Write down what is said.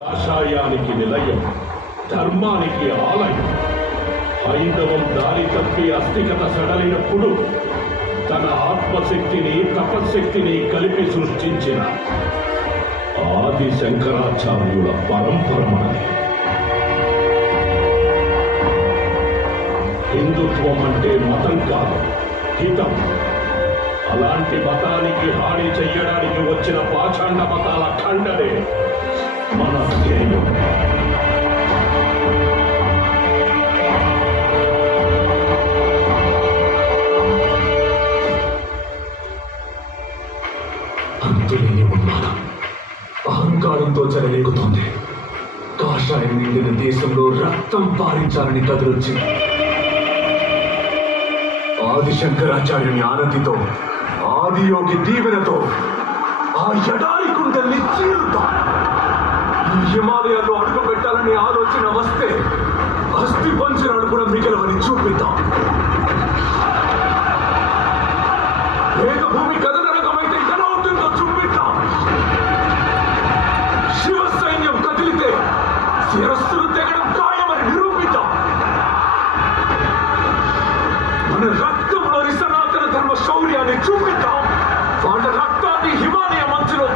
కాషాయానికి నిలయం, ధర్మానికి ఆలయం. హైందవం దారి తప్పి అస్థికత సడలినప్పుడు తన ఆత్మశక్తిని తపశక్తిని కలిపి సృష్టించిన ఆది శంకరాచార్యుల పరంపర మనది. హిందుత్వం అంటే మతం కాదు, హితం. అలాంటి మతానికి హాని చెయ్యడానికి వచ్చిన పాషాండ మతాల ఖండనే మన ధ్యేయం. అంతులేని ఉన్మానం అహంకారంతో చెలరేగుతోంది. కాషాయం నిండిన దేశంలో రక్తం పారించాలని కదిలొచ్చింది. ఆది శంకరాచార్యుని ఆనతితో, ఆదియోగి దీవెనతో ఆ ఎడారి కుండల్ని చీరుతాం. ఈ హిమాలయాల్లో అడుగు పెట్టాలని ఆలోచన వస్తే అస్థి పంజరాలు కూడా మిగలవని చూపిద్దాం. భూమి కథనరకమైతే ఎలా ఉంటుందో చూపిద్దాం. శివ సైన్యం కదిలితే శిరస్సులు తెగడం ఖాయమని నిరూపిద్దాం. మన రక్తంలోని సనాతన ధర్మ శౌర్యాన్ని చూపిద్దాం. వాళ్ళ రక్తాన్ని హిమాలయ మంచులో